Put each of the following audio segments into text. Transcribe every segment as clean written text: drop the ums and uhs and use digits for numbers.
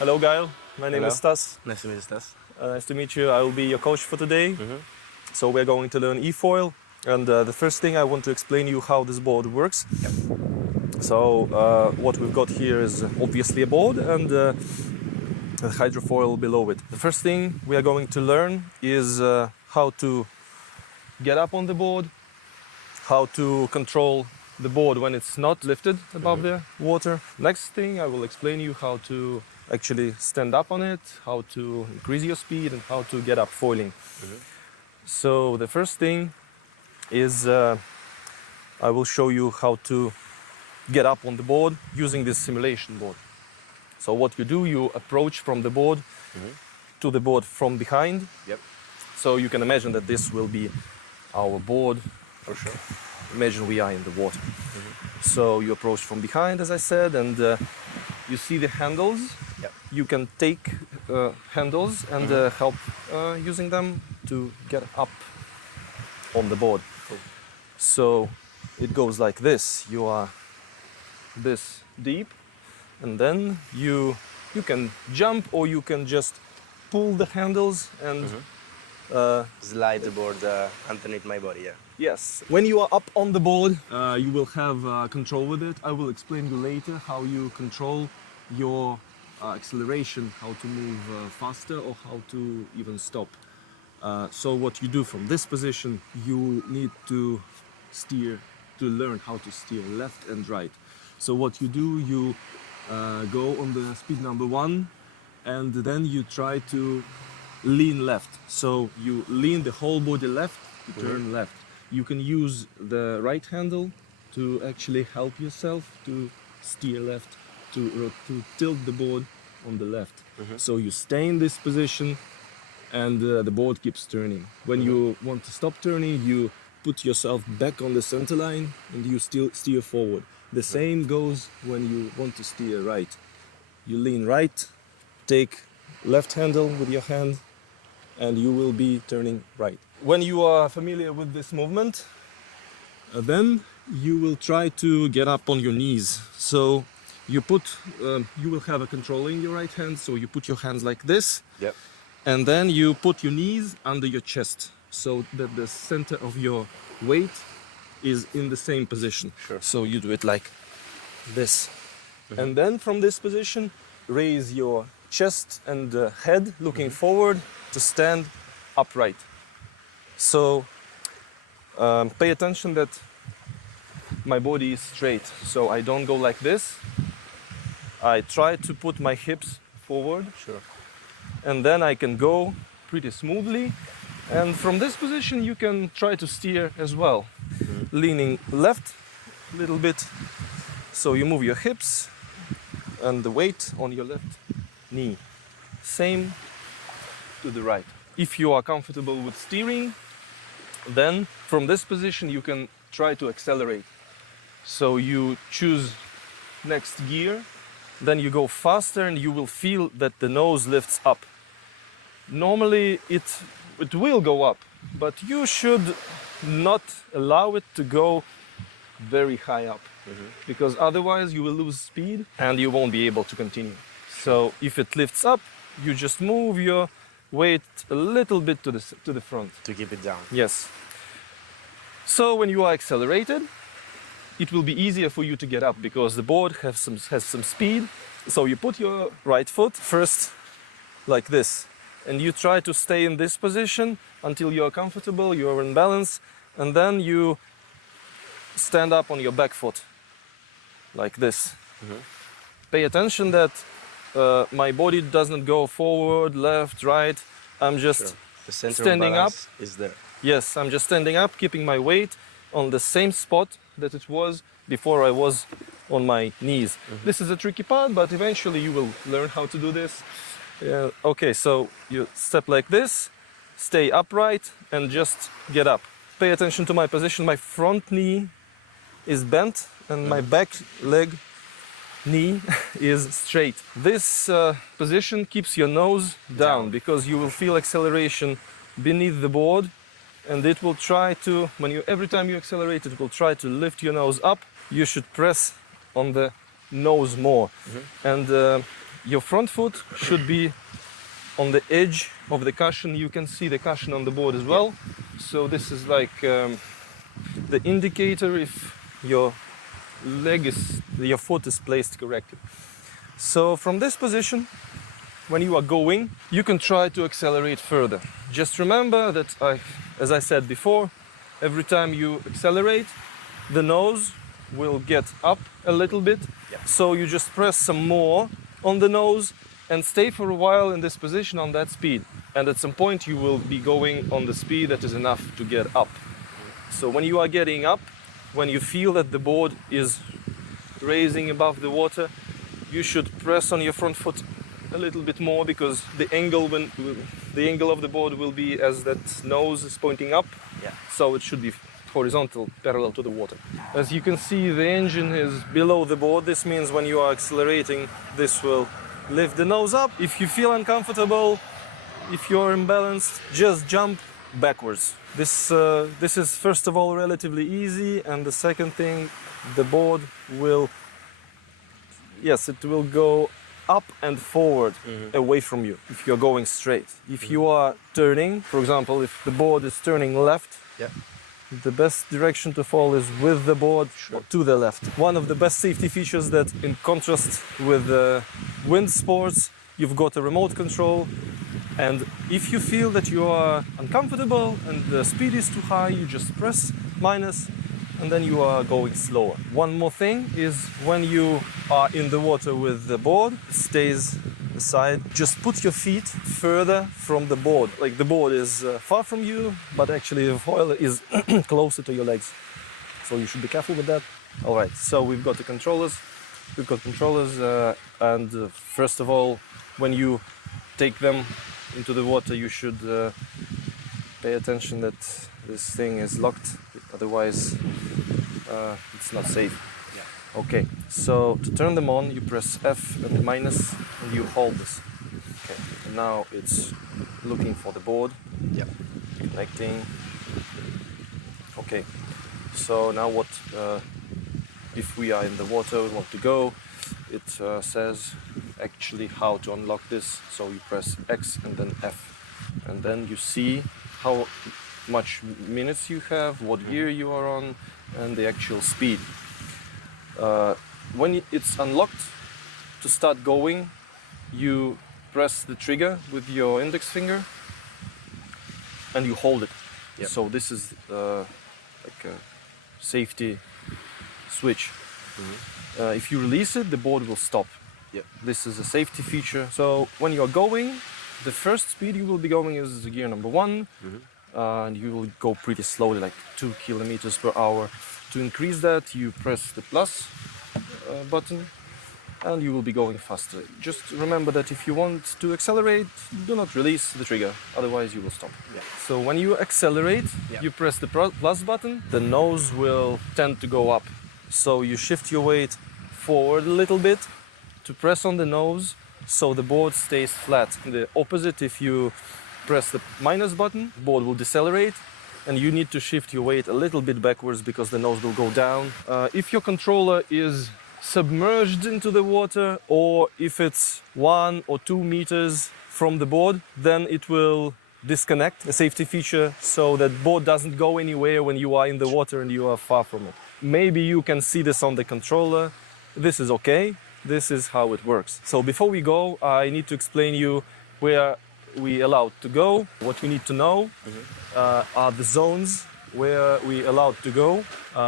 Hello, Gail. My name is Hello. Stas. Nice to meet you, Stas. Nice to meet you. I will be your coach for today. So we're going to learn efoil, and the first thing I want to explain you how this board works. Yep. So what we've got here is obviously a board and a hydrofoil below it. The first thing we are going to learn is how to get up on the board, how to control the board when it's not lifted above the water. Next thing I will explain you how to actually stand up on it, how to increase your speed, and how to get up foiling. So the first thing is I will show you how to get up on the board using this simulation board. So what you do, you approach from the board to the board from behind. Yep. So you can imagine that this will be our board. For sure. Imagine we are in the water. So you approach from behind, as I said, and you see the handles. Yep. You can take handles and help using them to get up on the board. Cool. So it goes like this. You are this deep, and then you can jump, or you can just pull the handles and Slide the board underneath my body, yeah. yes. When you are up on the board, you will have control with it. I will explain you later how you control your acceleration, how to move faster or how to even stop. So what you do from this position, you need to learn how to steer left and right. So what you do, you go on the speed number 1, and then you try to lean left. So you lean the whole body left to turn left. You can use the right handle to actually help yourself to steer left, to tilt the board on the left. So you stay in this position, and the board keeps turning. When you want to stop turning, you put yourself back on the center line and you still steer forward. The same goes when you want to steer right. You lean right, take left handle with your hand, and you will be turning right. When you are familiar with this movement, then you will try to get up on your knees. So you will have a control in your right hand, so you put your hands like this, Yep. and then you put your knees under your chest, so that the center of your weight is in the same position. Sure. So you do it like this. And then from this position, raise your chest and head looking forward to stand upright. So pay attention that my body is straight. So I don't go like this. I try to put my hips forward. Sure. And then I can go pretty smoothly. And from this position, you can try to steer as well. Leaning left a little bit. So you move your hips and the weight on your left knee. Same to the right. If you are comfortable with steering, then from this position you can try to accelerate. So you choose next gear, then you go faster, and you will feel that the nose lifts up. Normally it will go up, but you should not allow it to go very high up, because otherwise you will lose speed and you won't be able to continue. So if it lifts up, you just move your weight a little bit to the front. To keep it down. Yes. So when you are accelerated, it will be easier for you to get up because the board has some speed. So you put your right foot first like this, and you try to stay in this position until you are comfortable, you are in balance, and then you stand up on your back foot like this. Pay attention that my body doesn't go forward, left, right. I'm just Sure. The center standing of up. balance is there. Yes, I'm just standing up, keeping my weight on the same spot that it was before I was on my knees. This is a tricky part, but eventually you will learn how to do this. Okay, so you step like this, stay upright, and just get up. Pay attention to my position. My front knee is bent, and my back leg knee is straight. This position keeps your nose down because you will feel acceleration beneath the board, and it will try to, every time you accelerate, it will try to lift your nose up. You should press on the nose more. And Your front foot should be on the edge of the cushion. You can see the cushion on the board as well. So this is like the indicator if your foot is placed correctly. So from this position, when you are going, you can try to accelerate further. Just remember that, as I said before, every time you accelerate, the nose will get up a little bit. So you just press some more on the nose and stay for a while in this position on that speed. And at some point you will be going on the speed that is enough to get up. So when you are getting up, when you feel that the board is raising above the water, you should press on your front foot a little bit more, because the angle of the board will be as that nose is pointing up. So it should be horizontal, parallel to the water. As you can see, the engine is below the board. This means when you are accelerating, this will lift the nose up. If you feel uncomfortable, if you're imbalanced, just jump backwards. This is first of all relatively easy, and the second thing, the board will, it will go up and forward away from you if you're going straight. If you are turning, for example, if the board is turning left, the best direction to fall is with the board to the left. One of the best safety features that, in contrast with wind sports, you've got a remote control, and if you feel that you are uncomfortable and the speed is too high, you just press minus and then you are going slower. One more thing is, when you are in the water with the board, it stays aside. Just put your feet further from the board. Like the board is far from you, but actually the foil is closer to your legs. So you should be careful with that. All right, so we've got the controllers. And first of all, when you take them into the water, you should pay attention that this thing is locked. Otherwise, it's not safe. Okay, so to turn them on, you press F and minus, and you hold this. Okay, and now it's looking for the board. Connecting. Okay, so now what? If we are in the water, we want to go. It says actually how to unlock this. So you press X and then F, and then you see how much minutes you have, what gear you are on, and the actual speed. When it's unlocked, to start going, you press the trigger with your index finger and you hold it. So this is like a safety switch. If you release it, the board will stop. This is a safety feature. So when you are going, the first speed you will be going is gear number 1. And you will go pretty slowly, like 2 kilometers per hour. To increase that, you press the plus button and you will be going faster. Just remember that if you want to accelerate, do not release the trigger, otherwise you will stop. So when you accelerate, you press the plus button, the nose will tend to go up. So you shift your weight forward a little bit to press on the nose so the board stays flat. The opposite, if you press the minus button, the board will decelerate and you need to shift your weight a little bit backwards because the nose will go down. If your controller is submerged into the water, or if it's 1 or 2 meters from the board, then it will disconnect, a safety feature, so that board doesn't go anywhere when you are in the water and you are far from it. Maybe you can see this on the controller. This is okay. This is how it works. So before we go, I need to explain you where we allowed to go. What you need to know are the zones where we allowed to go.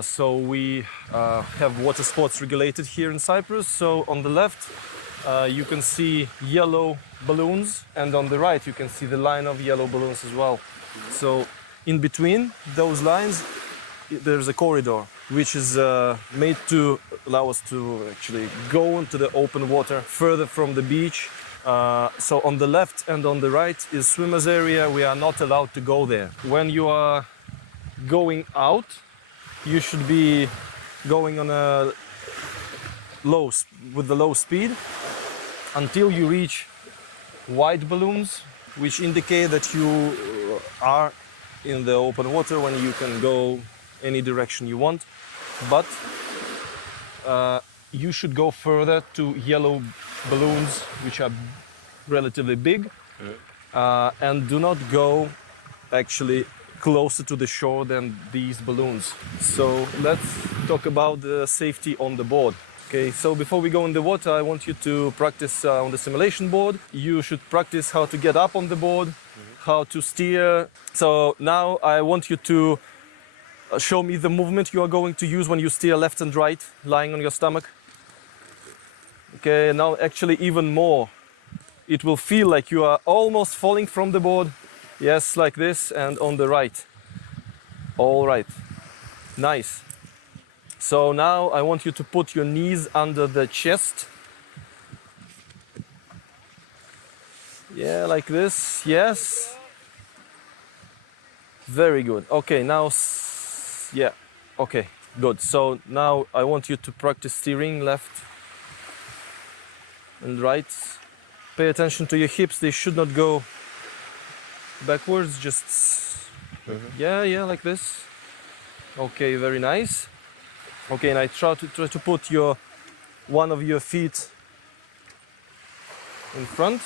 So we have water sports regulated here in Cyprus. So on the left you can see yellow balloons, and on the right you can see the line of yellow balloons as well. So in between those lines there's a corridor which is made to allow us to actually go into the open water further from the beach. So on the left and on the right is swimmers area. We are not allowed to go there. When you are going out, you should be going on a with the low speed until you reach white balloons, which indicate that you are in the open water, when you can go any direction you want. But you should go further to yellow balloons, which are relatively big, and do not go actually closer to the shore than these balloons. So let's talk about the safety on the board. Okay, so before we go in the water, I want you to practice on the simulation board. You should practice how to get up on the board, how to steer. So now I want you to show me the movement you are going to use when you steer left and right, lying on your stomach. Okay, now actually even more. It will feel like you are almost falling from the board. Yes, like this, and on the right. All right, nice. So now I want you to put your knees under the chest. Yeah, like this, yes. Very good. Okay, now, yeah, okay, good. So now I want you to practice steering left and right. Pay attention to your hips, they should not go backwards, just, yeah, like this. Okay, very nice. Okay, and I try to put one of your feet in front.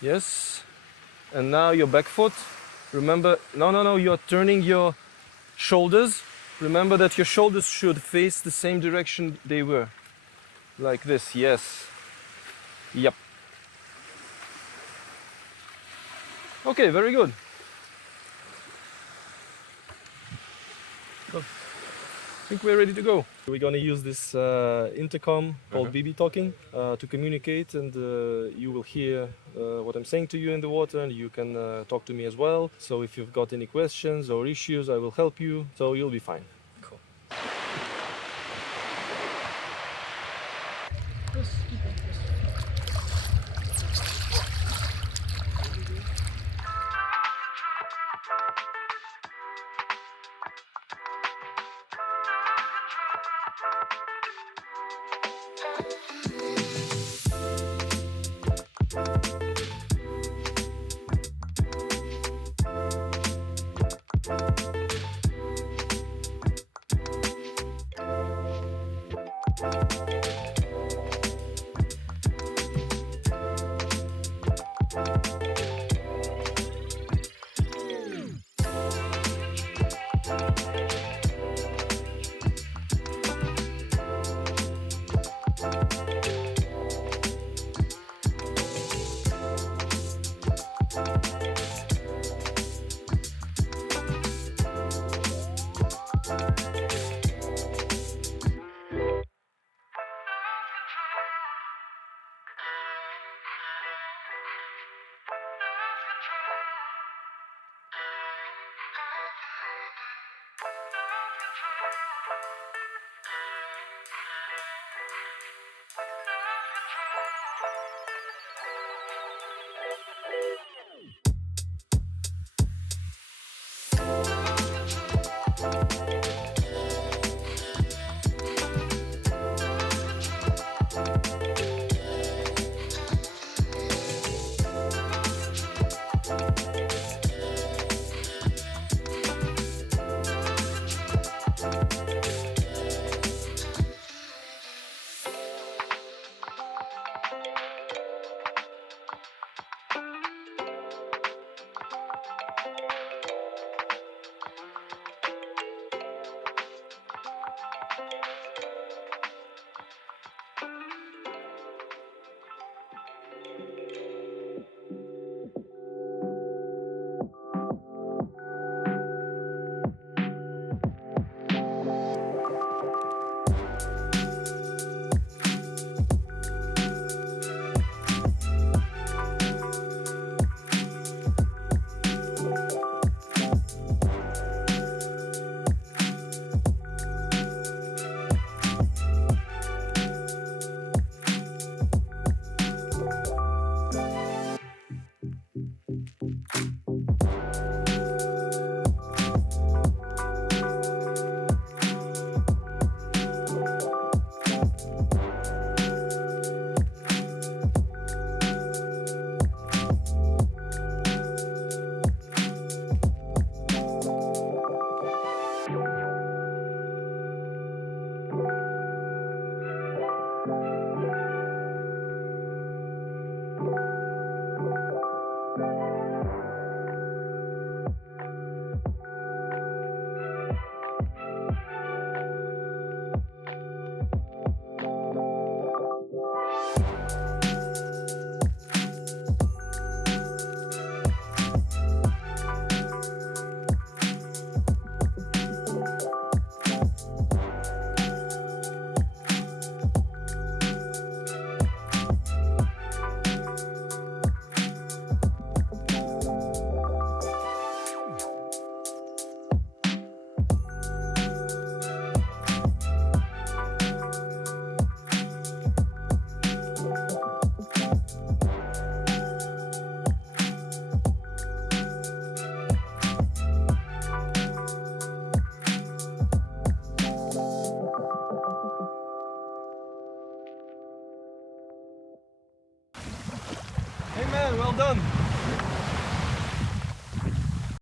Yes. And now your back foot. Remember, no, you're turning your shoulders. Remember that your shoulders should face the same direction they were. Like this, yes. Yep. Okay, very good. I think we're ready to go. We're gonna use this intercom called BB Talking to communicate, and you will hear what I'm saying to you in the water, and you can talk to me as well. So if you've got any questions or issues, I will help you, so you'll be fine. Cool. done.